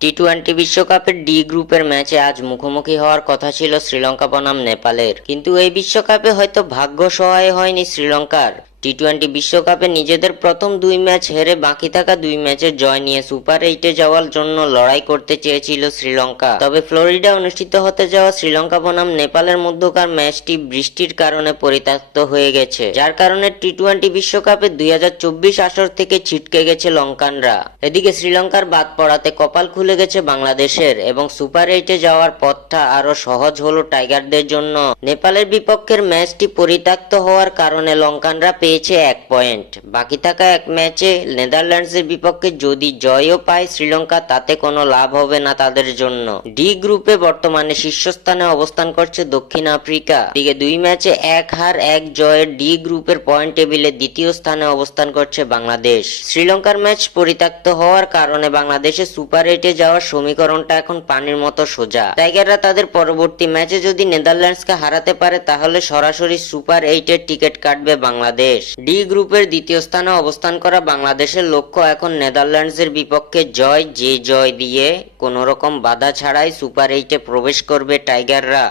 T twenty বিশ্বকাপের D গ্রুপের ম্যাচে আজ মুখোমুখি হওয়ার কথা ছিল শ্রীলঙ্কা বনাম নেপালের, কিন্তু এই বিশ্বকাপে হয়তো ভাগ্য সহায় হয়নি শ্রীলঙ্কার। টি-টোয়েন্টি বিশ্বকাপে নিজেদের প্রথম দুই ম্যাচ হেরে বাকি থাকা দুই ম্যাচের জয় নিয়ে সুপার এইটে যাওয়ার জন্য লড়াই করতে চেয়েছিল শ্রীলঙ্কা। তবে ফ্লোরিডা অনুষ্ঠিত হতে যাওয়া শ্রীলঙ্কা বনাম নেপালের মধ্যকার ম্যাচটি বৃষ্টির কারণে পরিত্যক্ত হয়ে গেছে, যার কারণে টি-টোয়েন্টি বিশ্বকাপে 2024 আসর থেকে ছিটকে গেছে লঙ্কানরা। এদিকে শ্রীলঙ্কার বাদ পড়াতে কপাল খুলে গেছে বাংলাদেশের এবং সুপার এইটে যাওয়ার পথটা আরো সহজ হলো টাইগারদের জন্য। নেপালের বিপক্ষের ম্যাচটি পরিত্যক্ত হওয়ার কারণে লঙ্কানরা পেয়েছে 1 পয়েন্ট। বাকি থাকা এক ম্যাচে নেদারল্যান্ডসের বিপক্ষে যদি জয়ও পায় শ্রীলঙ্কা, তাতে কোনো লাভ হবে না তাদের জন্য। ডি গ্রুপে বর্তমানে শীর্ষস্থানে অবস্থান করছে দক্ষিণ আফ্রিকা। দিকে দুই ম্যাচে 1 হার 1 জয়ের ডি গ্রুপের পয়েন্ট টেবিলে দ্বিতীয় স্থানে অবস্থান করছে বাংলাদেশ। শ্রীলঙ্কার ম্যাচ পরিত্যক্ত হওয়ার কারণে বাংলাদেশের সুপার এইটে যাওয়ার সমীকরণটা এখন পানির মতো সোজা। টাইগাররা তাদের পরবর্তী ম্যাচে যদি নেদারল্যান্ডসকে হারাতে পারে তাহলে সরাসরি সুপার এইটের টিকিট কাটবে বাংলাদেশ। ডি গ্রুপের দ্বিতীয় স্থানে অবস্থান করা বাংলাদেশের লক্ষ্য এখন নেদারল্যান্ডসের বিপক্ষে জয়, যে জয় দিয়ে কোনোরকম বাধা ছাড়াই সুপার এইটে প্রবেশ করবে টাইগাররা।